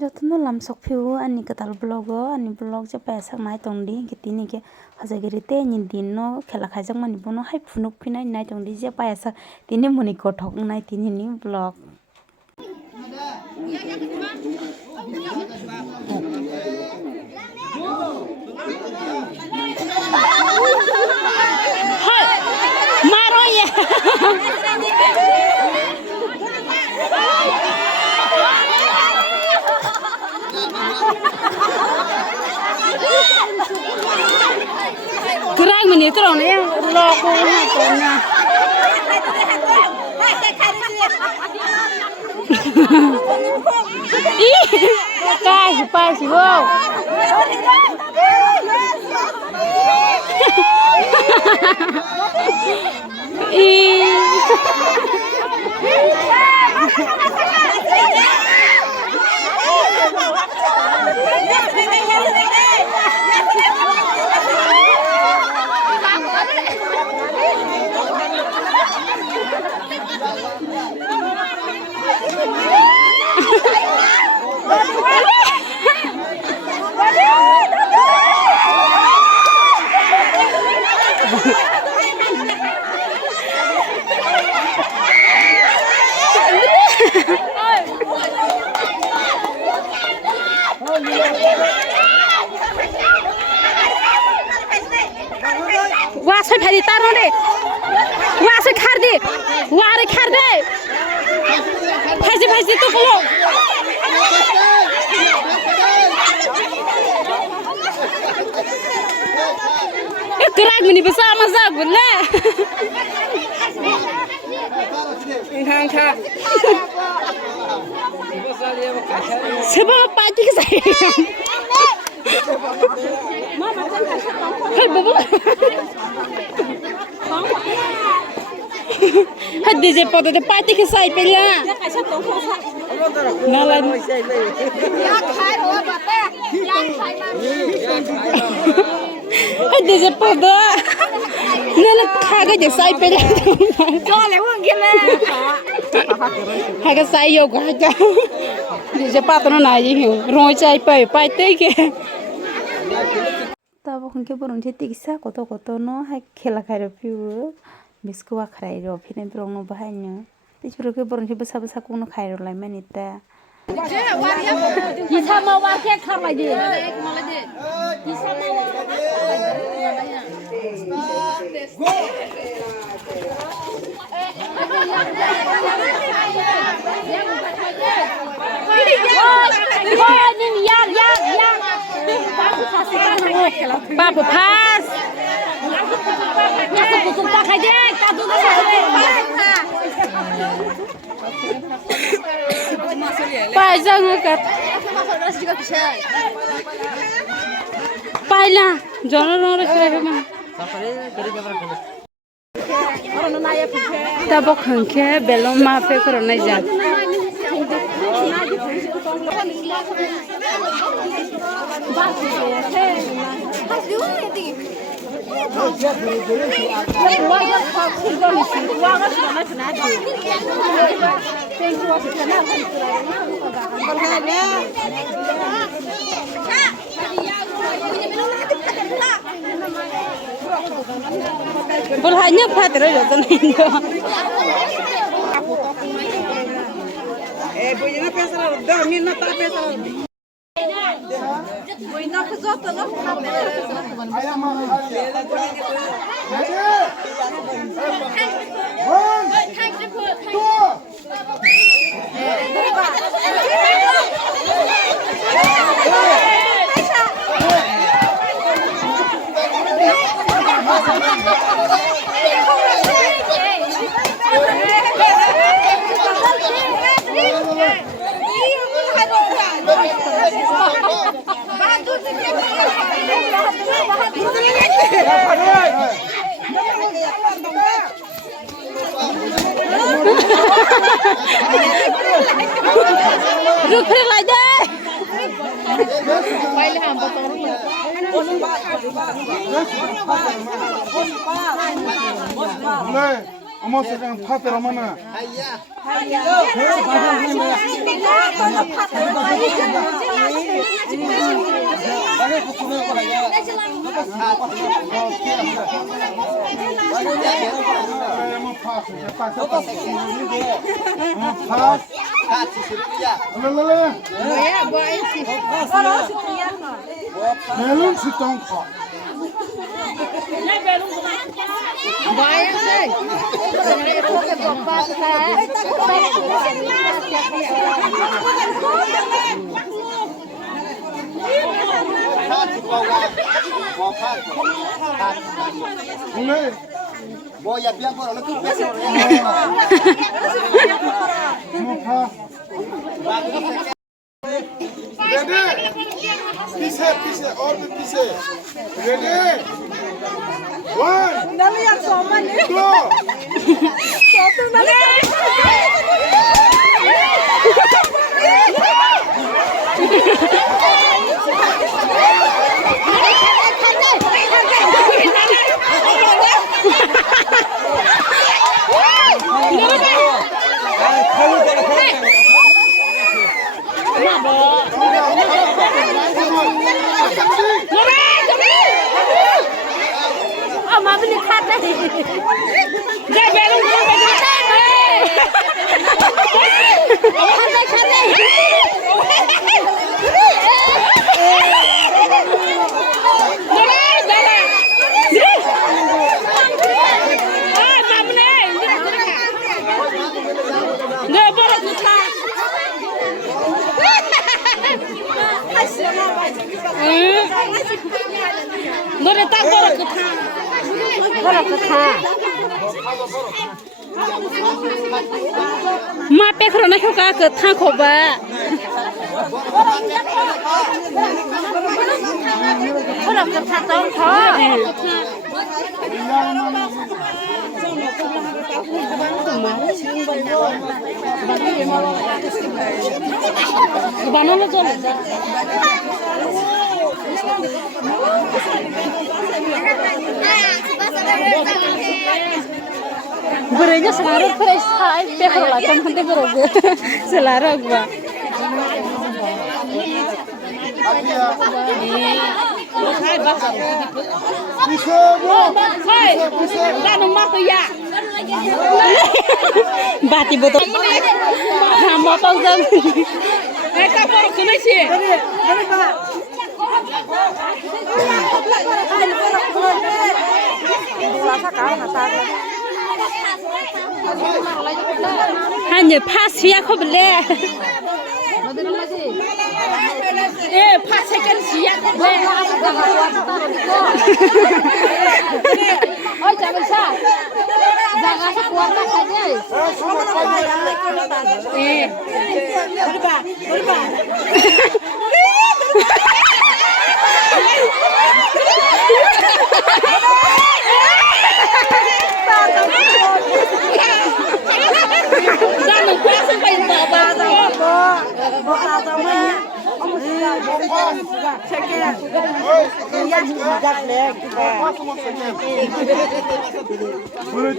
Jatuh lam sok view ani ketal blog je pasak nai tongdi kitini ke hajagiri te nyin no khela khaijak mani bono hai phunuk phinai nai tongdi je pasak tini muni kothok nai tini ni blog maro ya kurang menit terus nih logo hatnya ih kai pas wow Wah, saya pergi taruh deh. Wah, saya khar deh. Wah, saya khar deh. Pergi tuh kalau. Gerak ini besar masa boleh. Engkau. Sebab pagi ke saya. Hei, babu. Hei, DJ pada de party ke saya pilih. Nalan. Hei, DJ pada. Nalan kagak je saya pilih. Jangan lewat gila. Kagak saya yoga aja. DJ pada no naik roi saya party ke. Tabo khunke borong je tiksa koto no hai khela khairo piu biskwa khrairo phine brong no bahaino tisuro ke borong je basa kuno khairo lai manita isa ma wa ke khamai de isa ma wa Papa pas. Nasa kusog pa kaje, tado na sa. Pajang kat. Paila, jono no sire ma. Tabo khanke belom ma fe koro nai ja. Bolanya patro jotan indo. Boy na pesa do min na ta pesa. Boy na khazota na. Ruk फिर ला दे पहले हम बता रहे हैं 어머 세상 파들 어머나. 멜론 시동 거. Boya biang ko na ku peso. Ready? Pise, और भी पीछे. Ready? 1. Dali yang soman ni. 2. Satu dali. Mà bên này khát đấy. Dạy về luôn đi, về khát đấy. Khát đấy. Người bố là cứ khát. Người ta bố là cứ khát. Bố là cứ khát. Mà bé khổ nó không có cứ thang khổ bà. Bố là cứ khát đâu khó. Banana cho Berenya selarang fresh hai pekar lah kan nanti beroge selarang gua. Hai bakar. Hai, dah nomor tu ya. Bati botol. Nama pasang. Kita baru kena sih. Hanya pas via kau beli. Pas second via kau beli. Oh jangan sah. Jangan sekuat saja. Berubah. Jangan lupa sampai bawah. Oi.